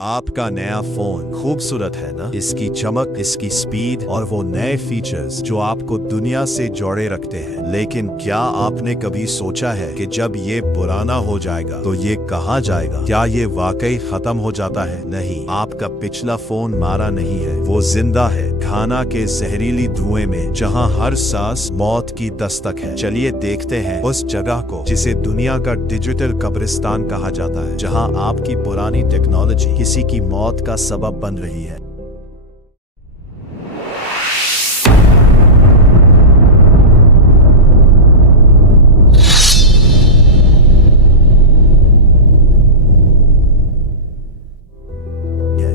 आपका नया फोन खूबसूरत है ना? इसकी चमक, इसकी स्पीड और वो नए फीचर्स जो आपको दुनिया से जोड़े रखते हैं। लेकिन क्या आपने कभी सोचा है कि जब ये पुराना हो जाएगा तो ये कहाँ जाएगा? क्या ये वाकई खत्म हो जाता है? नहीं, आपका पिछला फोन मारा नहीं है, वो जिंदा है घाना के जहरीली धुएं में, जहाँ हर सांस मौत की दस्तक है। चलिए देखते हैं उस जगह को जिसे दुनिया का डिजिटल कब्रिस्तान कहा जाता है, जहाँ आपकी पुरानी टेक्नोलॉजी किसी की मौत का सबब बन रही है।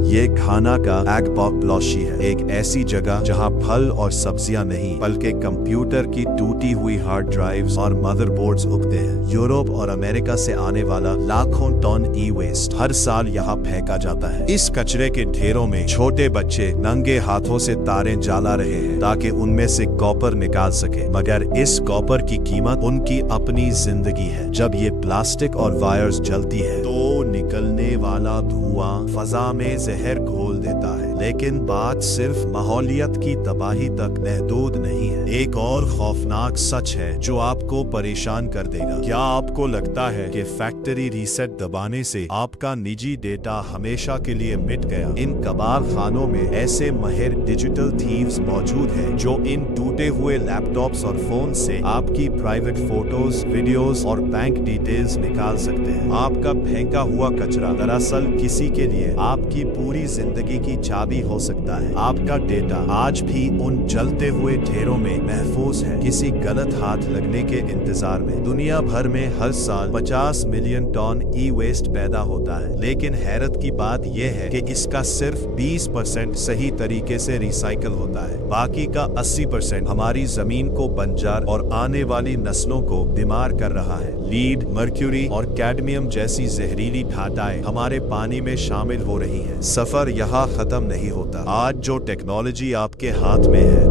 ये घाना का एग्बॉक ब्लॉशी है, एक ऐसी जगह जहां फल और सब्जियां नहीं बल्कि कंप्यूटर की टूटी हुई हार्ड ड्राइव्स और मदरबोर्ड्स उगते हैं। यूरोप और अमेरिका से आने वाला लाखों टन ई वेस्ट हर साल यहाँ फेंका जाता है। इस कचरे के ढेरों में छोटे बच्चे नंगे हाथों से तारें जला रहे हैं ताकि उनमें से कॉपर निकाल सके, मगर इस कॉपर की कीमत उनकी अपनी जिंदगी है। जब ये प्लास्टिक और वायर्स जलती है तो निकलने वाला धुआं फजा में जहर घोल देता है। लेकिन बात सिर्फ माहौलियत की तबाही तक महदूद नहीं है। एक और खौफनाक सच है जो आपको परेशान कर देगा। क्या आपको लगता है कि फैक्ट्री रीसेट दबाने से आपका निजी डेटा हमेशा के लिए मिट गया? इन कबाड़ खानों में ऐसे माहिर डिजिटल थीव्स मौजूद हैं जो इन टूटे हुए लैपटॉप्स और फोन से आपकी प्राइवेट फोटोज, वीडियोस और बैंक डिटेल्स निकाल सकते हैं। आपका फेंका हुआ कचरा दरअसल किसी के लिए आपकी पूरी जिंदगी की चाबी हो सकता है। आपका डेटा आज भी उन जलते हुए ढेरों में महफूज है, किसी गलत हाथ लगने के इंतजार में। दुनिया भर में हर साल 50 मिलियन टन ई वेस्ट पैदा होता है, लेकिन हैरत की बात यह है कि इसका सिर्फ 20% सही तरीके से रिसाइकल होता है। बाकी का 80% हमारी जमीन को बंजर और आने वाली नस्लों को बीमार कर रहा है। लीड, मर्क्यूरी और कैडमियम जैसी जहरीली धातुएं हमारे पानी में शामिल हो रही हैं। सफर यहाँ खत्म नहीं होता। आज जो टेक्नोलॉजी आपके हाथ में है,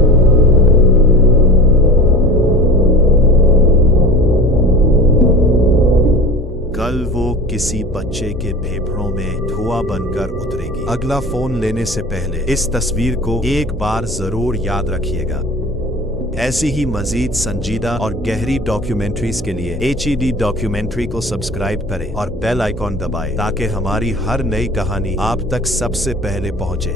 कल वो किसी बच्चे के फेफड़ों में धुआं बनकर उतरेगी। अगला फोन लेने से पहले इस तस्वीर को एक बार जरूर याद रखिएगा। ऐसी ही मजीद संजीदा और गहरी डॉक्यूमेंट्रीज के लिए HED डॉक्यूमेंट्री को सब्सक्राइब करें और बेल आइकॉन दबाएं ताकि हमारी हर नई कहानी आप तक सबसे पहुंचे।